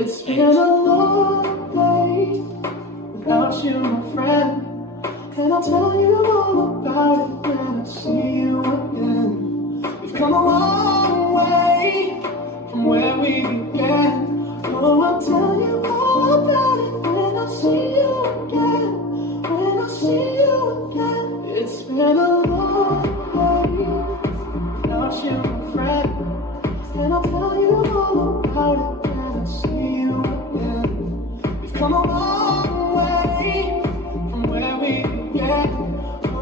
It's been a long day without you, my friend, and I'll tell you all about it when I see you again. We've come a long way from where we began. Oh, I'll tell you all about it when I see you again. When I see you again. It's been a long day without you, my friend, and I'll tell you all about it when I see you again. We've come a long way from where we began.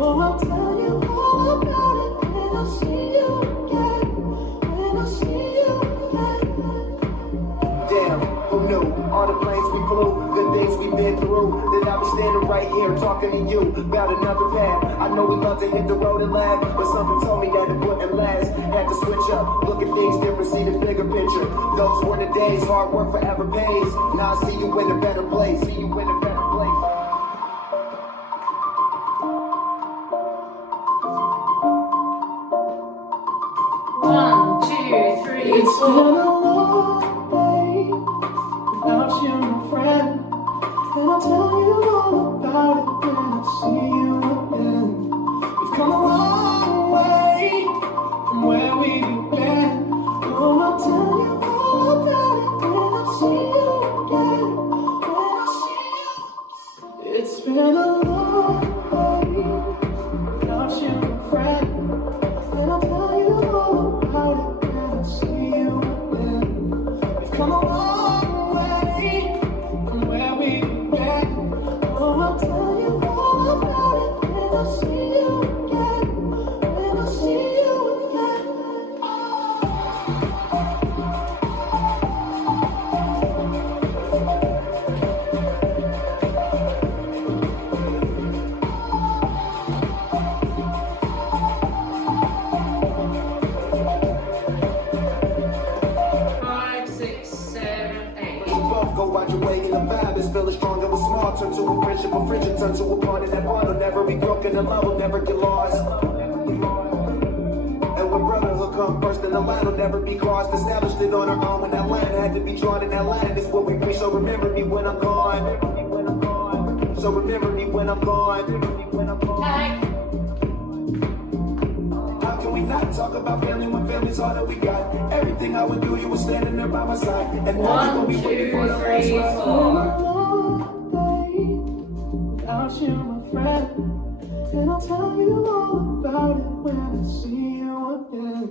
Oh, I'll tell you all about it when I see you again. When I see you again. Damn, who knew? All the planes we flew, the things we've been through. That I was standing right here talking to you about another path. I know we love to hit the road and laugh, but something told me that it wouldn't last. Had to switch up, look at things different, see the bigger picture. Those were the days, hard work forever pays. Now I see you in a better place. See you in a better place. One, two, three, It's been four. a long day without you, my friend, and I'll tell you all about it when I see you again. We've come a long way from where we began. Oh, I'll tell you all about it when I see you again. When I see you. It's been a long day without you, my friend, and I'll tell you all about it when I see you again. We've come a long way from where we began. Oh, I'll tell you all about it when I see you again. When I see you again. Five, six, seven, eight. We both go out your way and the vibe is feeling strong and small. Turn to a friendship, a friendship turn to a bond, and that bond will never be broken, and love will never get lost. And when brotherhood come first, then the line will never be crossed. Established it on our own when that line had to be drawn, and that line is what we reach. So remember me when I'm gone. So remember me when I'm gone. Tag. How can we not talk about family when family's all that we got? Everything I would do, you were standing there by my side. And now you gon' be waiting for the last One, two, three, ride. Long day without you, my friend, and I'll tell you all about it when I see you again.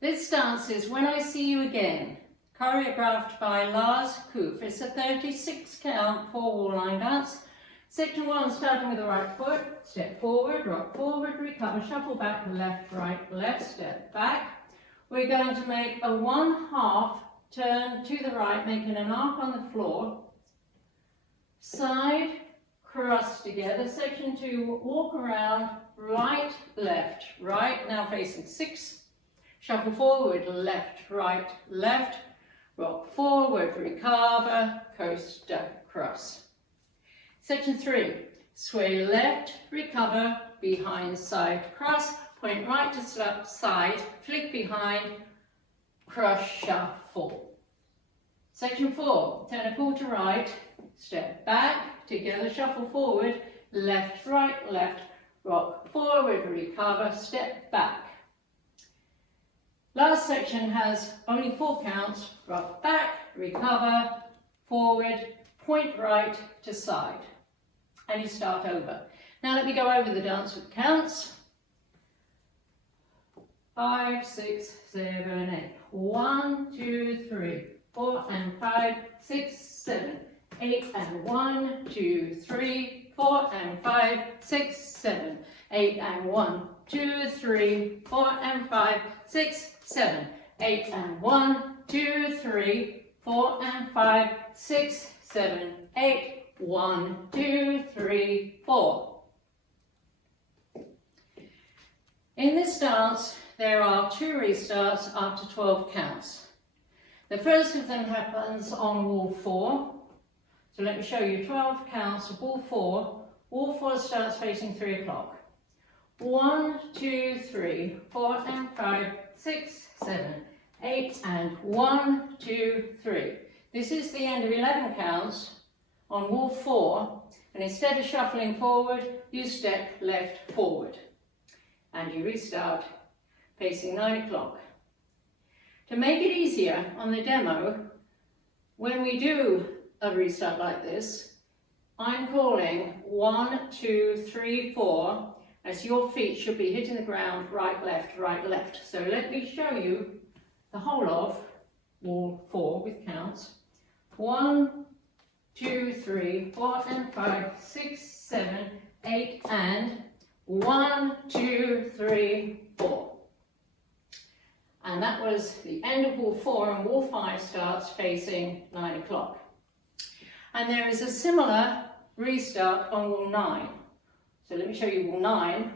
This dance is When I See You Again, choreographed by Lars Koof. It's a 36 count 4-wall line dance. Section 1, starting with the right foot, step forward, rock forward, recover, shuffle back, left, right, left, step back. We're going to make a 1/2 turn to the right, making an arc on the floor. Side, cross together. Section 2, walk around, right, left, right, now facing 6. Shuffle forward, left, right, left, rock forward, recover, coaster, cross. Section 3, sway left, recover, behind, side, cross, point right to side, flick behind, cross, shuffle. Section 4, turn a quarter right, step back, together, shuffle forward, left, right, left, rock forward, recover, step back. Last section has only 4 counts, rock back, recover, forward, point right to side. And you start over. Now let me go over the dance with counts. 5, 6, 7, 8. 1, 2, 3, 4 and 5, 6, 7, 8 and 1, 2, 3, 4 and 5, 6, 7, 8 and 1, 2, 3, 4 and 5, 6, 7, 8 and 1, 2, 3, 4 and 5, 6, 7, 8. 1, 2, 3, 4. In this dance, there are 2 restarts after 12 counts. The first of them happens on wall 4. So let me show you 12 counts of wall 4. Wall 4 starts facing 3 o'clock. 1, 2, 3, 4 and 5, 6, 7, 8, and 1, 2, 3. This is the end of 11 counts on wall 4, and instead of shuffling forward, you step left forward. And you restart facing 9 o'clock. To make it easier on the demo, when we do a restart like this, I'm calling 1, 2, 3, 4, as your feet should be hitting the ground, right, left, right, left. So let me show you the whole of wall 4 with counts. 1, 2, 3, 4, and 5, 6, 7, 8, and 1, 2, 3, 4. And that was the end of wall 4, and wall 5 starts facing 9 o'clock. And there is a similar restart on wall 9. So let me show you wall 9.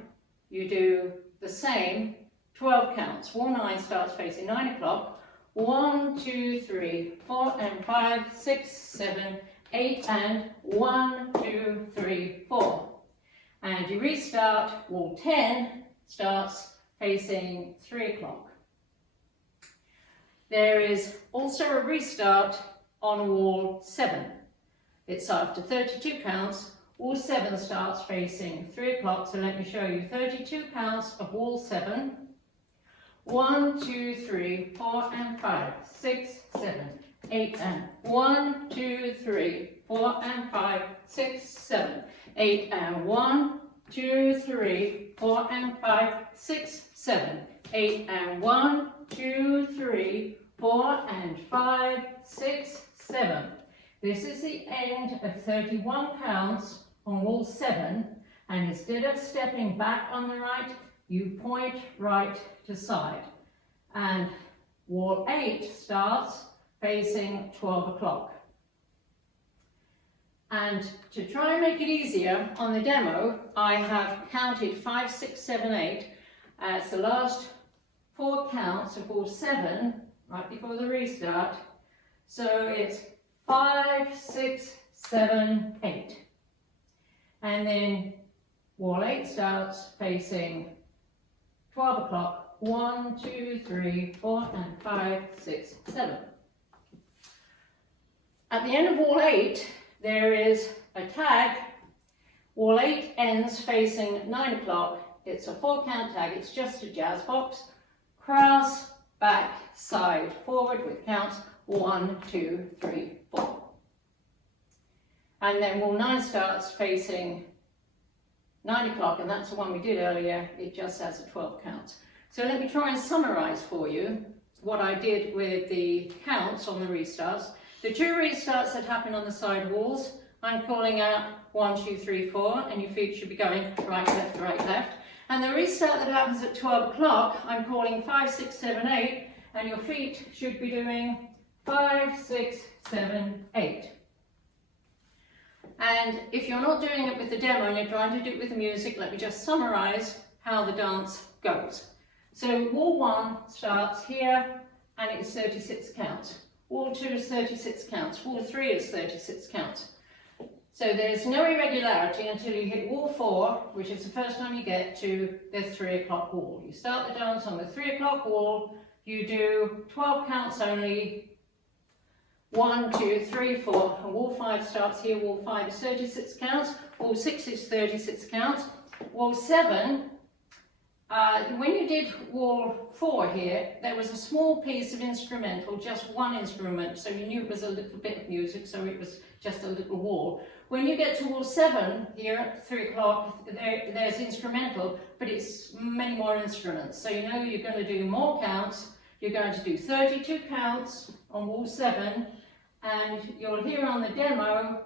You do the same 12 counts. Wall 9 starts facing 9 o'clock. 1, 2, 3, 4, and 5, 6, 7, 8, and 1, 2, 3, 4. And you restart, wall 10 starts facing 3 o'clock. There is also a restart on wall 7. It's after 32 counts. Wall 7 starts facing 3 o'clock, so let me show you 32 counts of wall 7. 1, 2, 3, 4, and 5, 6, 7, 8, and 1, 2, 3, 4, and 5, 6, 7, 8, and 1, 2, 3, 4, and 5, 6, 7, 8, and 1, 2, 3, 4, and 5, 6, 7. This is the end of 31 counts on wall 7, and instead of stepping back on the right, you point right to side. And wall 8 starts facing 12 o'clock. And to try and make it easier on the demo, I have counted 5, 6, 7, 8 as the last 4 counts of wall 7 right before the restart. So it's 5, 6, 7, 8. And then wall 8 starts facing 12 o'clock. 1, 2, 3, 4, and 5, 6, 7. At the end of wall 8, there is a tag. Wall 8 ends facing 9 o'clock. It's a 4-count tag. It's just a jazz box. Cross, back, side, forward with counts 1, 2, 3, 4. And then wall 9 starts facing 9 o'clock, and that's the one we did earlier. It just has a 12 counts. So let me try and summarize for you what I did with the counts on the restarts. The 2 restarts that happen on the side walls, I'm calling out 1, 2, 3, 4, and your feet should be going right, left, right, left. And the restart that happens at 12 o'clock, I'm calling 5, 6, 7, 8, and your feet should be doing 5, 6, 7, 8. And if you're not doing it with the demo and you're trying to do it with the music, let me just summarize how the dance goes. So wall 1 starts here, and it's 36 counts. Wall 2 is 36 counts. Wall 3 is 36 counts. So there's no irregularity until you hit wall 4, which is the first time you get to the 3 o'clock wall. You start the dance on the 3 o'clock wall, you do 12 counts only, 1, 2, 3, 4, and wall 5 starts here. Wall 5 is 36 counts, wall 6 is 36 counts, wall 7, when you did wall 4 here, there was a small piece of instrumental, just one instrument, so you knew it was a little bit of music, so it was just a little wall. When you get to wall 7 here at 3 o'clock, there's instrumental, but it's many more instruments. So you know you're going to do more counts. You're going to do 32 counts on wall 7, and you'll hear on the demo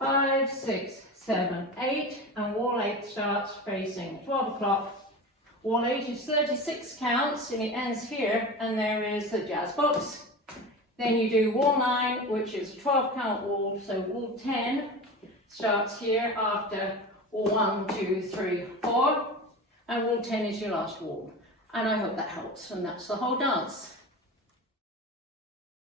5, 6, 7, 8, and wall 8 starts facing 12 o'clock. Wall 8 is 36 counts, and it ends here, and there is the jazz box. Then you do wall 9, which is a 12 count wall, so wall 10 starts here after wall 1, 2, 3, 4, and wall 10 is your last wall. And I hope that helps, and that's the whole dance.